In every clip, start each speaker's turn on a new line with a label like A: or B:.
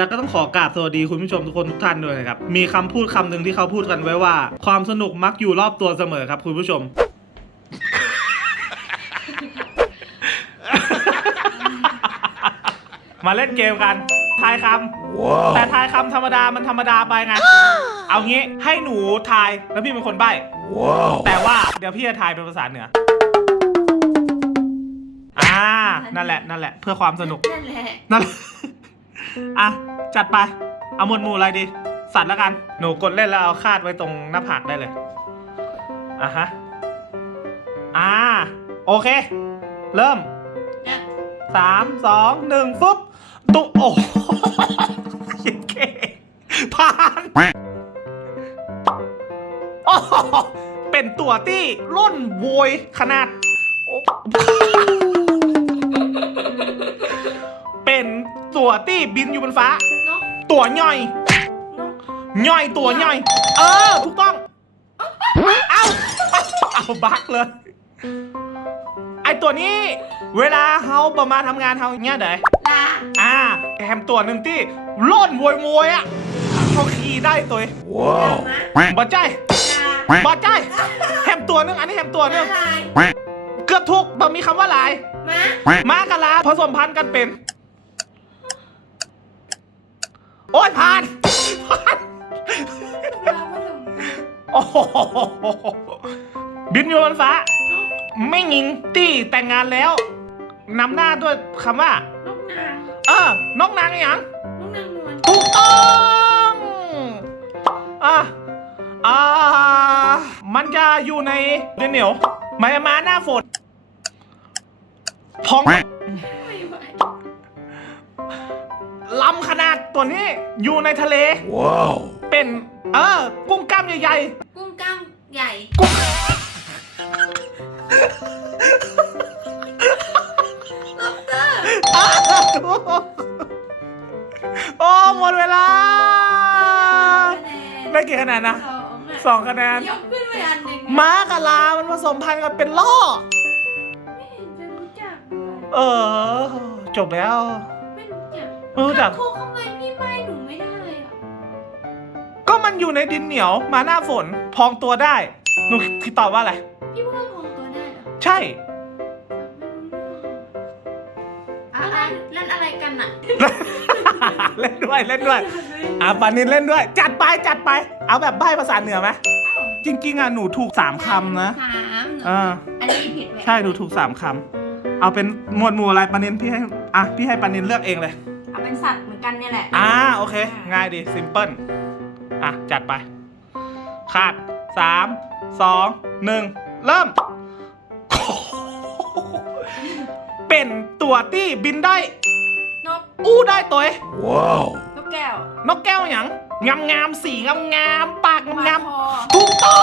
A: แล้วก็ต้องขอกราบสวัสดีคุณผู้ชมทุกคนทุกท่านด้วยนะครับ มีคำพูดคำหนึ่งที่เขาพูดกันไว้ว่า ความสนุกมักอยู่รอบตัวเสมอครับ คุณผู้ชม มาเล่นเกมกัน ทายคำแต่ทายคำธรรมดามันธรรมดาไปไง เอางี้ให้หนูทายแล้วพี่เป็นคนใบ้แต่ว่าเดี๋ยวพี่จะทายเป็นภาษาเหนืออ่านั่นแหละนั่นแหละ เพื่อความสนุก
B: นั่นแหละ
A: นั่นแหละ อะ จัดไป เอาหมวดหมู่อะไรดี สัตว์แล้วกัน หนูกดเล่นแล้วเอาคาดไว้ตรงหน้าผากได้เลย อะฮะ อ่า โอเค เริ่ม สามสองหนึ่งฟุ๊บ ตุ๊โอ้โหเย็นเคผ่านโอ้เป็นตัวที่ล่นโวยขนาด เป็นตัวที่บินอยู่บนฟ้า
B: นก
A: ตัวย่อย
B: นก
A: ย่อยตัวย่อย เออถูกต้อง เอาเอาบักเลย ไอตัวนี้ เวลาเฮาประมาณทำงานเฮาอย่างเงี้ยเด้
B: ลา
A: อ่าแฮมตัวหนึ่งที่ล่นโวยโวยอะเขาขี่ได้ตัว
B: มะ
A: บอใจ
B: ลา
A: บอใจแฮมตัวหนึงอันนี้แฮมตัวหนึง
B: ลาย
A: เกือบถูกบ่มีคำว่าลาย
B: มะ
A: ม้ากับลาผสมพันธุ์กันเป็น โอ้ยผ่านผ่าน
B: ลาผสม
A: โอ้โหบินอยู่บนฟ้า
B: นก
A: ไม่งิงตี้แต่งงานแล้วนำหน้าด้วยคำว่า
B: นกนาง
A: เออนกนางอย่าง
B: นกนางนวล
A: ถูกต้องอะอ่ามันจะอยู่ในเดือนเหนียวหมายมาหน้าฝนพองำขนาดตัวนี้อยู่ในทะเลเป็น เออ กุ้งกล้ามใหญ่
B: กุ้งกล้ามใหญ่
A: ๆกุ้ง
B: ล็อบสเตอร์
A: อ้าวถูกโอ้หมดเวลา ได้กี่คะแนนนะ
B: สองอะ
A: สองคะแนน
B: ยกขึ้นไปอันหนึ่ง
A: ม้ากับลา มันผสมพันธุ์กันเป็นล่อ
B: ไม่เห็นจะรู้จักเลย
A: เออ จบแล้ว
B: ไม่รู้จัก
A: ไม่รู้จัก
B: ครูเข้าไปพี่ไม่หนูไม่ได้อะ
A: ก็มันอยู่ในดินเหนียวมาหน้าฝนพองตัวได้ หนูคิดตอบว่าอะไร
B: พี่ว่าพองตัวได้เหรอ
A: ใช่
B: ไม่รู้เรื่องอะอะไรเล่นอะไรกันอะ
A: เล่นด้วยเล่นด้วยอะปานินเล่นด้วย จัดไปจัดไป เอาแบบใบ้ภาษาเหนือไหมจริง ๆอะหนูถูกสามคำนะ
B: สามหนู
A: เออ
B: อันนี้ผิดไหม
A: ใช่หนูถูกสามคำเอาเป็นหมวดหมู่อะไรปานินพี่ให้อะพี่ให้ปานินเลือกเองเลย
B: เอาเป็นสัตว์เหมือนกันเนี่ยแหละ
A: อ่าโอเค ง่ายดีซิมเพิลอะ จัดไปคาดสามสองหนึ่งเริ่ม เป็นตัวที่บินได้
B: นก
A: อู้ได้ตัวเอง
B: นกแก้วน
A: กแก้วอย่างงามงามๆสีงามงามๆปากงามงาม
B: คอ
A: ๆถูกต้อ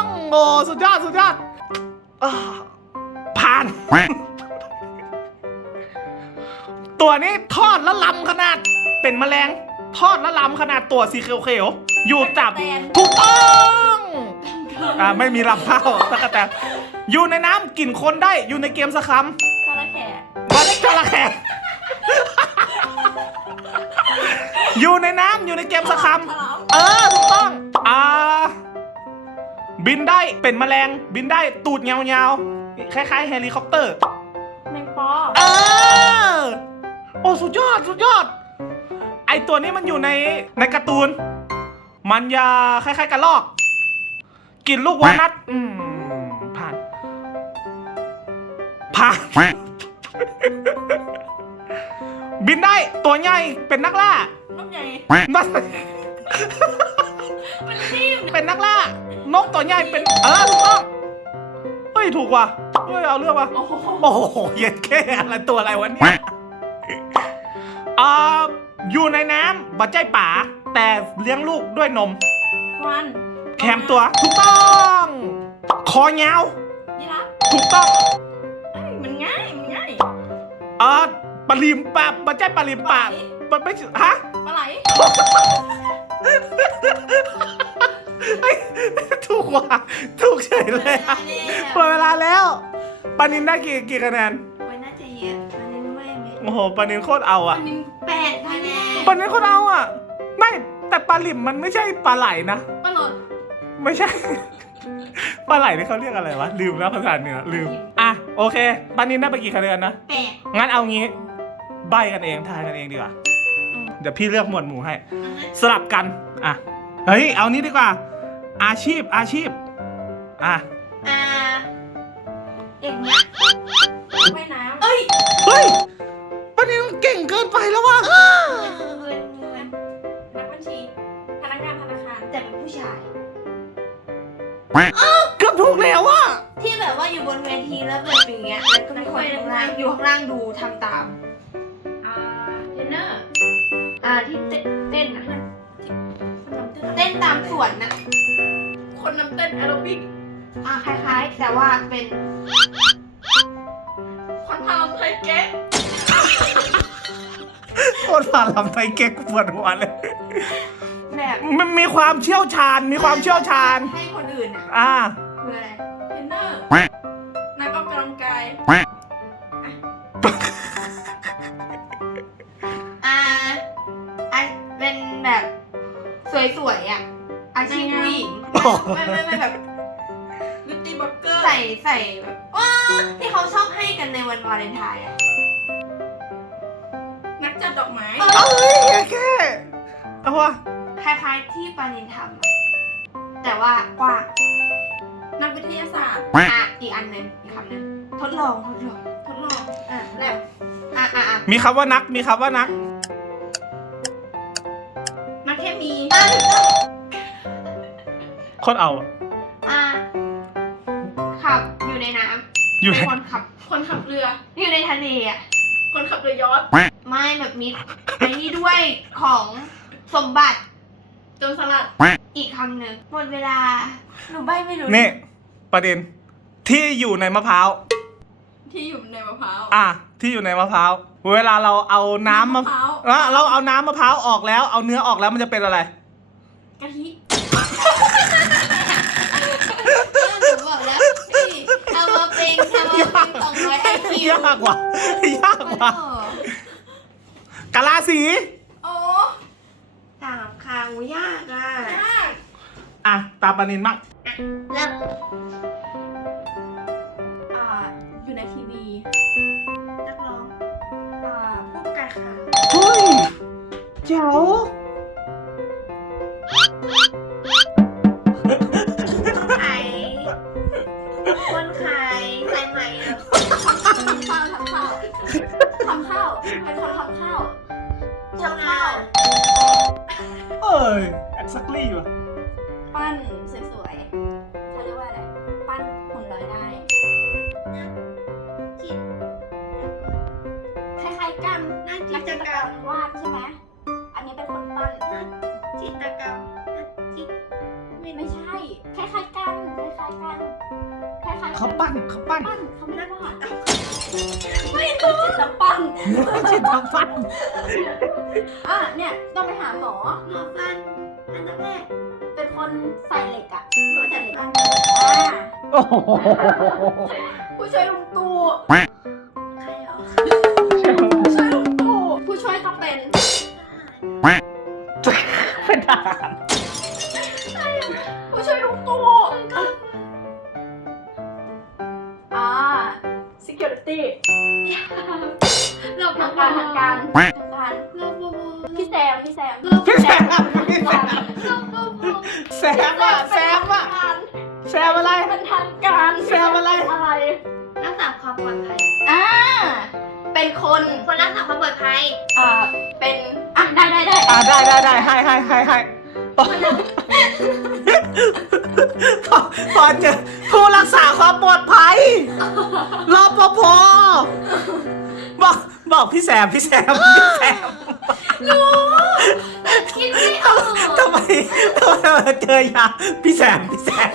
A: ง โอ้ สุดยอด สุดยอดอ่าผ่าน ตัวนี้ทอดแล้วลำขนาด เป็นแมลงทอดแล้วลำขนาดตัวสีเขียวๆอยู่จับ
B: แตน
A: ถูกต้องอ่าไม่มีลำเข้าตะกะแตนอยู่ในน้ำกลิ่นคนได้อยู่ในเกมสครัม
B: จระเข้
A: วันนี้จระเข้อยู่ในน้ำอยู่ในเกมสครัม
B: ฉลาม
A: เออถูกต้องอ่าบินได้เป็นแมลง บินได้ตูดยาวๆคล้ายๆเฮลิคอปเตอร์
B: แมงปอ
A: เออ โอ้สุดยอดสุดยอด ไอตัวนี้มันอยู่ในในการ์ตูน มันยาคล้ายๆกระลอก กินลูกวอลนัทอืมผ่าน ผ่าน บินได้ตัวใหญ่เป็นนักล่า
B: นกใหญ่
A: นัก
B: มันรีบ
A: เป็นนักล่า นกตัวใหญ่เป็นเออถูกต้องเฮ้ยถูกว่ะเฮ้ยเอาเรื่องว่ะ
B: โอ้โห
A: โอ้โหเย็ดแค่อะไรตัวอะไรวะเนี่ย อ่าอยู่ในน้ำบัดใจป่า แต่เลี้ยงลูกด้วยนม
B: วัน
A: แคมตัวถูกต้อง คอยาว
B: นี่ละ
A: ถูกต้อง
B: เอ้ยมันง่าย มันง่าย
A: เออปลิมปะบัดใจปลิมปะมันไม่ใช่ฮะ
B: ปลาไหล
A: เฮ้ยถูกว่ะถูกเฉยเลยอะหมดเวลาแล้วปานินได้กี่กี่คะแน
B: น
A: โอ้โหปานินโคตรเอา
B: อั
A: อะ
B: นนี้แปดคะแนน
A: ปันนี้คนเอาอะ ไม่แต่ปลาหลิมมันไม่ใช่ปลาไหลนะ
B: ปลาหลด
A: ไม่ใช่ ปลาไหลนี่เขาเรียกอะไรวะ ลืมแล้วภาษาเหนือลืม อะโอเคปานินได้ไปกี่คะแนนนะ
B: แปด
A: งั้นเอางี้ ใบกันเองทายกันเองดีกว่า เดี๋ยวพี่เลือกหมวดหมู่ให้ สลับกัน อะ เฮ้ย เอานี้ดีกว่า อาชีพอาชีพ อะ
B: อ่าอย่างเงี้ยว่าย
A: ไปแล้วว่ะ
B: เงินเงินนักบัญชีพนักงานธนาคารแต่เป็นผู้ชาย
A: เกือบถูกแล้วว่ะ
B: ที่แบบว่าอยู่บนเวทีแล้วแบบอย่างเงี้ยแล้วก็มีคนข้างล่างอยู่ข้างล่างดูทำตาม อ่าเทรนเนอร์อ่าที่เต้นเต้นนะเต้นตามสวนนะคนนำเต้นแอโรบิกอ่าคล้ายๆ แต่ว่าเป็นคนพาลำไทยเก๊ก
A: โคตรผ่านลำไทยเก๊กปวดหัวเลย
B: แบบ
A: มันมีความเชี่ยวชาญ มีความเชี่ยวชาญ
B: ให้คนอื่นอะ
A: อ่า
B: คืออะไรเทรนเนอร์นักออกกำลังกายอ่าอะเป็นแบบสวยๆอะอาชีพผู้หญิง
A: อ๋อ
B: ไม่ไม่ไม่แบบบิวตี้บล็อกเกอร์ใส่ใส่แบบว้าที่เขาชอบให้กันในวันวาเลนไทน์อะ
A: เอาวะ
B: คล้ายๆที่ปานินทำอะแต่ว่ากว้างนักวิทยาศาสตร์ อะอีกอันหนึ่งอีกคำหนึ่งทดลองทดลองทดลองอะแบบอะอะอะ
A: มีคำว่านัก มีคำว่านัก
B: นักเคมี
A: คนเอาอะ
B: อะขับอยู่ในน้ำ
A: อยู่
B: เป็
A: ใน
B: นคนขับ คนขับเรือ อยู่ในทะเลอะคนขับเรือยอชไม่แบบมีไอ้นี่ด้วยของ สมบัติโจรสลัด อีกคำหนึ่งหมดเวลา หนูใบไม่รู้
A: นี่ ประเด็น ที่อยู่ในมะพร้าว
B: ที่อยู่ในมะพร้าว
A: อะ ที่อยู่ในมะพร้าว เวลาเราเอาน้ำมะ
B: น้ำมะพร้าว
A: เออเราเอาน้ำมะพร้าวออกแล้ว เอาเนื้อออกแล้วมันจะเป็นอะไร
B: กะทิหนูบอกแล้วพี่ทำมาเป็นทำมาเป็นสองร้อยไอคิวยา
A: กกว่ายากกว่ากะลาสี
B: โอ้สามคางยากอะยาก
A: อะตาปานินมั่ง
B: เริ่มอ่าอยู่ในทีวีนักร้องอ่าผู้ประกาศข่าว
A: เฮ้ยเจ๋ว
B: ขายคนขายสายไหมทำข้าวทำข้าวทำข้าวเป็นคนทำข้าวทำข้าว
A: เอ้ ยแอ็กซักลี่ว่ะ
B: ปั้นสวยๆเขาเรียกว่าอะไร ปั้นหุ่นลอยได้คิดคล้ายๆกันนักจิตรกรรมวาดใช่ไหม อันนี้เป็นคนปั้นนักจิตกรรมนักจิตไม่ไม่ใช่ คล้ายๆกัน คล้ายๆกันคล้ายๆ
A: เขาปั้นเขาปั้น
B: ปั้นเขาไม่ได้วาดไม่รู้จิตปั้น
A: จิตทำปั้น
B: อะเนี่ยต้องไปหาหมอหมอฟันอันดับแรกเป็นคนใส่เหล็กอะรู้จักเหล็กอะอ่า
A: โอ้โห
B: ผู้ช่วยลุงตู่
A: แซมอะแซมอะแซมอะไร
B: เป็นทางการ
A: แซมอะไร
B: อะไร
C: รักษาความปลอดภัย
B: อ่า เป็นคน
C: คนรักษาความปลอดภัย
B: อ่า เป็น อะ ได้ได้ได้
A: อ่าได้ได้ได้ให้ให้ให้ให้พอพอเจอผู้รักษาความปลอดภัยรอปภบอกบอกพี่แซมพี่แซมพี่แซม
B: คิดไม่ออก
A: ทำไมทำไมมาเจอยาพี่แซมพี่แซม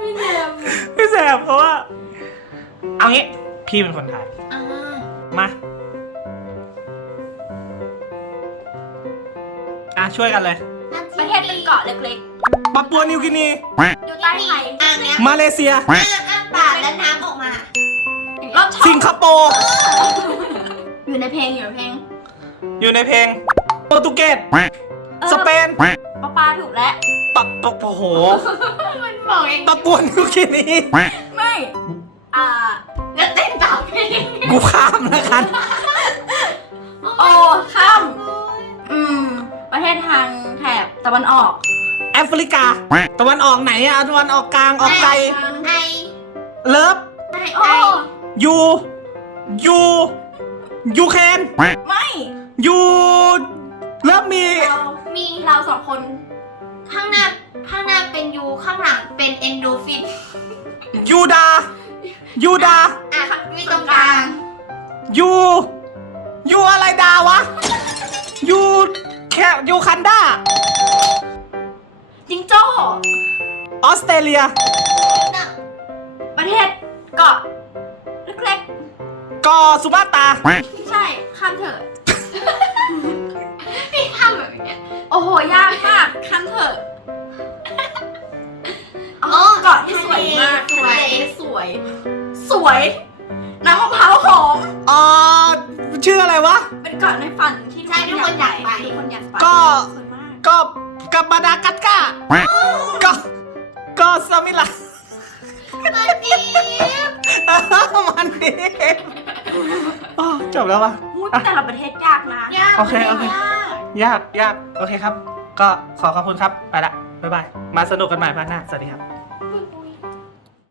B: พี่แซม
A: พี่แซมเพราะว่าเอางี้พี่เป็นคนไทย
C: อ่า
A: มาอะช่วยกันเลย
B: ประเทศเป็นเกาะเล็ก
A: ปัปปัวนิวกินี
B: ๆ อยู่ใต้ไทย
C: อ่างเนี้ย
A: มาเลเซีย
C: อ้าอ้าปากแล้วน้ำออกมา
B: รอบช่อ
A: สิ
B: ง
A: งคโปร์
B: อยู่ในเพลงอยู่ในเพลง
A: อยู่ในเพลงโปรตุเกสสเปน
B: ปลาปลาถูกแล้ว
A: ปักปักโอ้โห
B: มันบอกเอง
A: ตะกวนทุกทีนี้
B: ไม่ อ่า
C: แล้วเต้นตามเพลง
A: กูข้ามแล้วกัน
B: โอ้ข้าม อืม ประเทศทางแถบตะวันออก
A: แอฟริกา ตะวันออกไหนอะตะวันออกกลางออกไกล
C: ไอ
A: เลิฟ
C: ไอ
B: โอ้
C: ไอ
A: ยูยูยูเคน
B: ไม่
A: ยูเริ่มมี
B: เรา
C: มี
B: เราสองคน
C: ข้างหน้า ข้างหน้าเป็นยู ข้างหลังเป็นเอนโดฟิน
A: ยูดา ยูดา
C: อะมีตรงกลาง
A: ยู ยูอะไรดาวะ ยูแค่ยูคันดา
B: จิงโจ้
A: ออสเตรเลีย
C: น่ะ
B: ประเทศเกาะเล็ก
A: กอสุมาตรา
B: ๆ ใช่ ข้ามเถอะ
C: พี่ทำแบบเนี้ย
B: โอ้โห ยากมากข้ามเถอะ
C: อ๋อ
B: เกาะที่สวยมาก
C: สวย
B: ทะเลสวย สวย น้ำมะพร้าวหอม
A: อ่าชื่ออะไรวะ
B: เป็นเกาะในฝันที่
C: ใช่ทุกคนอยากไป
B: ทุกคนอยากไป
A: ก็
B: สวยมาก
A: ก็กับบาดากัสกาก็ก็สมิลา
C: มันดี
A: มันดีอ้าวจบแล้วปะ
B: พูดแต่ละประเทศยากนะ
C: ยาก
A: โอเคโอเค
C: ยาก
A: ยากยากโอเคครับ ก็ขอขอบคุณครับ ไปละ บ๊ายบาย มาสนุกกันใหม่พาร์ทหน้า สวัสดีครับ